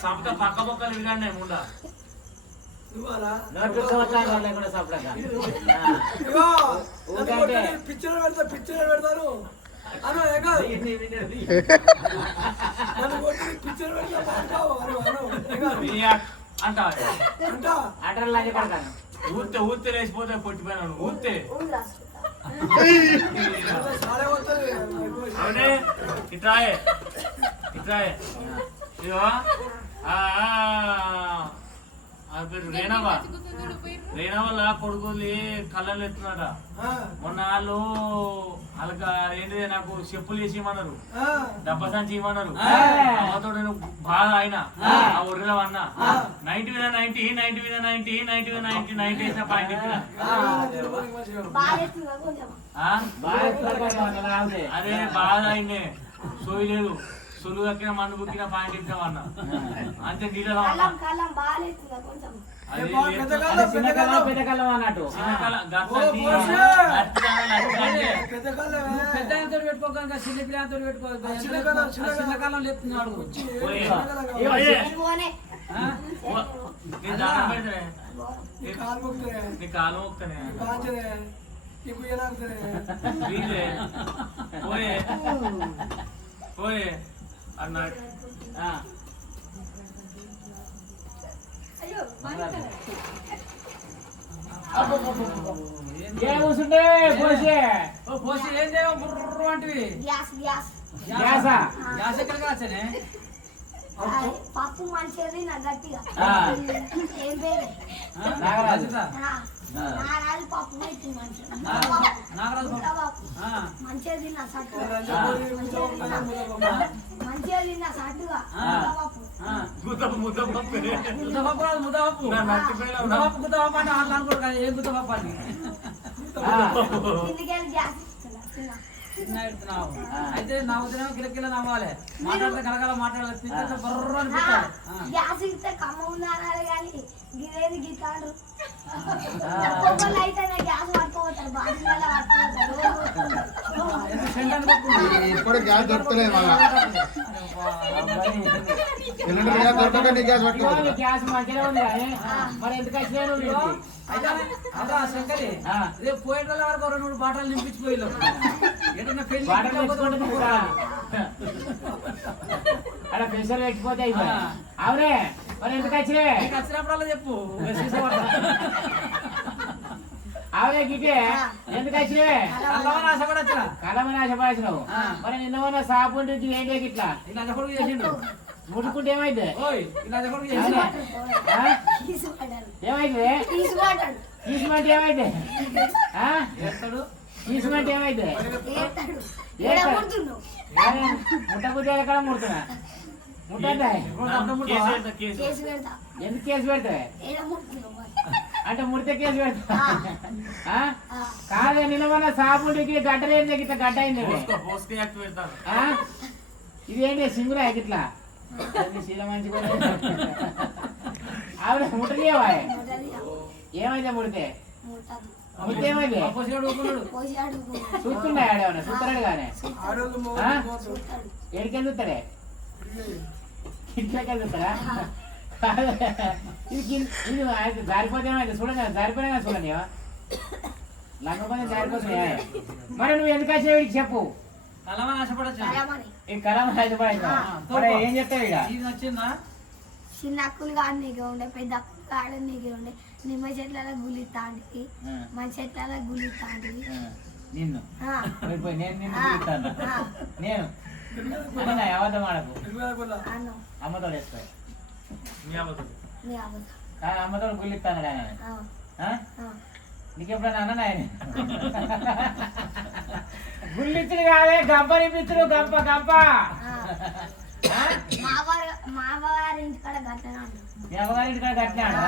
సంపద పక్క పక్కలు వినండి ముండా పిక్చర్ పెడతారు ఊతే ఊతే వేసిపోతే పొట్టిపోయినాను ఊతే అవునే ఇట్రాయే ఇట్రాయే ఇదిగో రేణవల్ల కొడుకులు కళ్ళలు ఎత్తున్నాడ మొన్న వాళ్ళకి ఏంటిది నాకు చెప్పులు వేసి ఇవ్వమన్నారు డబ్బా సంచి ఇవ్వమన్నారు అమ్మతో నేను బాగా ఆయన ఆ ఒర్రెలో అన్నా 90 మీద 90 90 మీద 90 90 మీద 90 90 వేసిన పాయింట్ అదే బాగా అయినే సోయి లేదు సొలు కక్కిన మందు బుక్కిన పాయింట్ ఇస్తామన్నా అంతే నీళ్ళలో అన్నట్టు పెద్ద పెట్టుకోక చిన్న పిల్లలతో పెట్టుకోవాలి చిన్నకాలం లేపుతున్నాడు కాలు మొక్కనే పోయే పోయే అన్నాడు పప్పు మంచిది నా గట్టిగా ఏం పేరు నారాజు పప్పు మంచిది నా సట్టుగా మంచిది నా సట్టుగా అయితే నవ్వుతున్నావు కిలకిల నవ్వాలి మాట్లాడితే కలకాల మాట్లాడాలి గ్యాస్ ఇస్తే కమ్మ ఉందన్నారు కానీ గిరేది గిట్టాడు అయితే గ్యాస్ పట్టుకోపోతారు బాగా ఇప్పుడు గ్యాస్ దొరుకుతలేదు గ్యాస్ మంచిగా ఉంది మరి ఎందుకు వచ్చినా శంకరి రేపు పోయేట వరకు 2-3 బాటలు నింపించిపోయి అలా ప్రెషర్ ఎక్కిపోతే అవునే మరి ఎందుకు వచ్చినే వచ్చినప్పుడల్లా చెప్పు అవే గిటే ఎందుకు వచ్చినవే కలమని ఆశపడినావు మరి నిన్న సాపు ఏంటి ఇట్లా కొడుకు చేసిండు ముట్టుకుంటే ఏమైంది ఏమైంది తీసుమంటే ఏమైంది తీసుమంటే ఏమైంది ముట్టకుంటే ఎక్కడ ముడుతున్నా ముట్టద్దా ఎందుకు కేసు పెడతావే అంటే ముడితే కేసు పెడతా కాదే నిన్న సాపుడికి గడ్డలేంది ఇట్లా గడ్డ అయింది ఇది ఏంటి సింగురా ఇట్లా శీల మంచి ఆవిడ ముట్టలేవా ఏమైందా ముడితే ఇంకేమైంది పోసినాడు ఊపుకున్నాడు. పోసి అడుగుకున్నాడు చూస్తున్నా ఆడేమన్నా చూస్తున్నాడు కానీ ఆడోళ్ళు ఆ? మొగోళ్ళు పోతారు. చూస్తాడు ఎడికెళ్ళి చూస్తాడే ఇంట్లోకెళ్ళి చూస్తాడా ఇది అయితే జారిపోతేమైతే చూడండి జారిపోయినా కదా చూడండి లంగపోతే జారిపోతున్నాయా మరి నువ్వు ఎందుకు వచ్చావు వీడికి చెప్పు కలమని ఆశపడచ్చు కలమని ఈ కళ రాజపడతా మరి ఏం చెప్తావు ఇక ఇది నచ్చిందా చిన్న అక్కులుగా నీకే ఉండే పెద్ద అక్కులుగా ఆడ నీకే ఉండే నిమ్మ చెట్ల గులి తాంటికి మన చెట్ల గులి తాంటికి నిన్ను పోయి నేను నిన్ను చూస్తాను నేను అన్న అబద్ధం ఆడకు అన్నం అమ్మతో వేసుకో నీ అబద్ధం. నీ అబద్ధం కానీ అమ్మతో గుళ్ళిస్తాను ఆయన నీకెప్పుడైనా అన్న ఆయన గుళ్ళిచ్చుడు కాదే గంపనిపించుడు గంప గంప మా అవ్వగారి ఇంటికాడ గట్టనే ఉంటుంది మీ అమ్మగారి ఇంటికాడ కట్టినాడా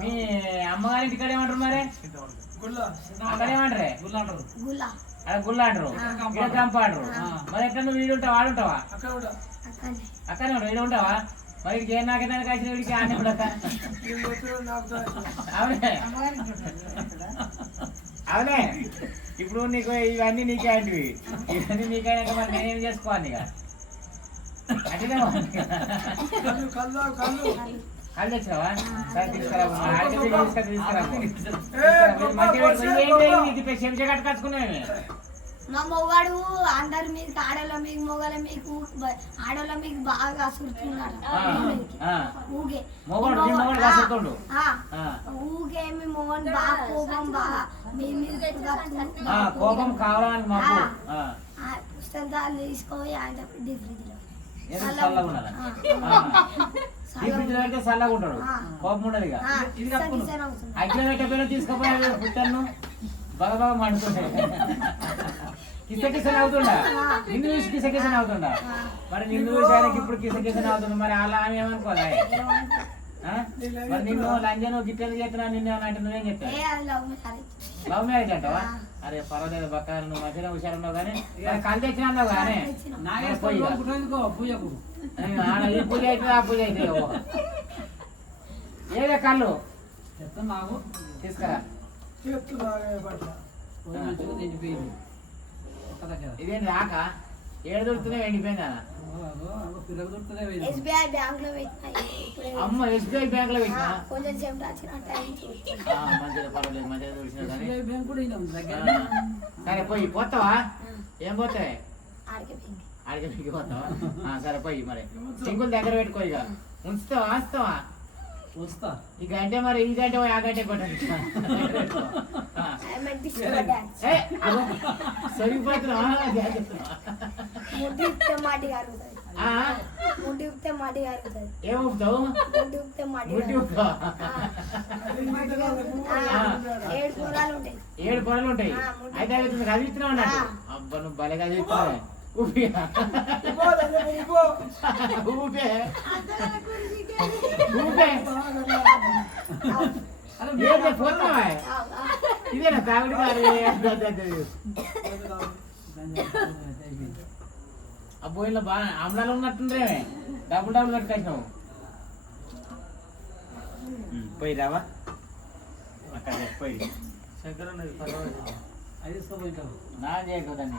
మీ అమ్మగారి ఇంటికాడ ఏమంటారు మరి అక్కడ ఏమంటారే గుళ్ళు అంటారు గుల్ల అక్కడ గుళ్ళ అంటారు ఇక్కడ గంప అంటారు మరి ఎట్లా నువ్వు వీడు ఉంటావా ఆడుంటావా అక్కడనే అక్కడే ఉంటావు వీడు ఉంటావా మరి వీడికి ఏం నాకేదానికి వచ్చిన వీడికి ఆనే కూడా అవునే అవునే ఇప్పుడు నీకు ఇవన్నీ నీకే అంటివి ఇవన్నీ నీకైనాక మరి నేనేం చేసుకోవాలి ఇక అట్లనే కళ్ళు తెచ్చావా సరే తీసుకురా చెంచా కట్టుకొచ్చుకున్నామే మా మొగాడు అందరు మీకు ఆడోళ్ళ మీకు మొగల మీకు ఆడోళ్ళ మీకు బాగా సురుతున్నాడు ఊగే మొగోడు నీ మొగోడు కాసుకుండు ఊగే మీ మొగన్ బాగా కోపం బాగా మీ మీద కోపం కావాలని మాకు పుస్తకాలు తీసుకొని ఆయన ఫ్రిడ్జ్ లో చల్లగా ఉండాలి ఈ ఫ్రిడ్జ్ పెడితే చల్లగా ఉంటాడు కోపం ఉండదు ఇక అగ్ని పెట్టకపోయినా తీసుకుపోయినా పుట్టను బాగా బాగా మండుతుండే కిసకిసన్ అవుతుండా నిన్ను చూసి కిసకిసన్ అవుతుండా మరి నిన్ను చూసానికి ఇప్పుడు కిసకిసన్ అవుతుంది మరి అలా ఆమె ఏమనుకోలే మరి నిన్ను లంజను గిట్టెలు చేస్తున్నా నిన్ను ఏమన్నా అంటే నువ్వేం చెప్తావు లవ్ మ్యారేజ్ అంటావా అరే పర్వాలేదు బక్క నువ్వు మంచిగా హుషారున్నావు కానీ కళ్ళు తెచ్చినావు కానీ పూజకు ఈ పూజ అయితే ఆ పూజ అయితే ఏదే కళ్ళు చెప్తాను నాకు తీసుకురా ఎండిపోయింది ఒక్క దగ్గర ఇదేంటి రాక ఏడు దొరుకుతున్నాయి ఎండిపోయిందా పిల్లలు దొరుకుతుందే ఎస్బీఐ బ్యాంక్ లో పెట్టినా అమ్మ ఎస్బీఐ బ్యాంక్ లో పెట్టినా కొంచెం సేపు రాసినట్టు మంచిగా పర్వాలేదు మంచిగా చూసినా కానీ బ్యాంక్ కూడా ఇలా ఉంది దగ్గర సరే పోయి పోతావా ఏం పోతావే ఆడికి ఆడికి పోతావా సరే పోయి మరి సింకులు దగ్గర పెట్టుకో ఇక ఉంచుతావా వస్తావా వస్తా ఈ గంటే మరి ఈ గంటే పోయి ఆ గంటే కొట్టండి సరిపోతున్నావా ముడ్డి ఇస్తే మాటి కరుగుతుంది ముడ్డి ఇస్తే మాటి కరుగుతుంది ఏం ఊపుతావు ముడ్డి ఇస్తే మాటి ముట్టి ఊపుతావా 7 పొలాలు ఉంటాయి 7 పొలాలు ఉంటాయి అయితే అవి చదివిస్తున్నావు అన్నట్టు అబ్బా నువ్వు భలే చదివిస్తున్నావు ఊపి ఊపే ఊపే ఏదే పోతున్నావా ఇదేనా తాగుడు కాదు అబ్బో ఇలా బాగా ఆమ్లాలు ఉన్నట్టుండే డబ్బులు కట్టుకొచ్చినావు పోయి రావా అక్కడ పోయి శంకర్ అన్నది పర్వాలేదు. అది తీసుకోపోయింటావు నా చేయకూడదని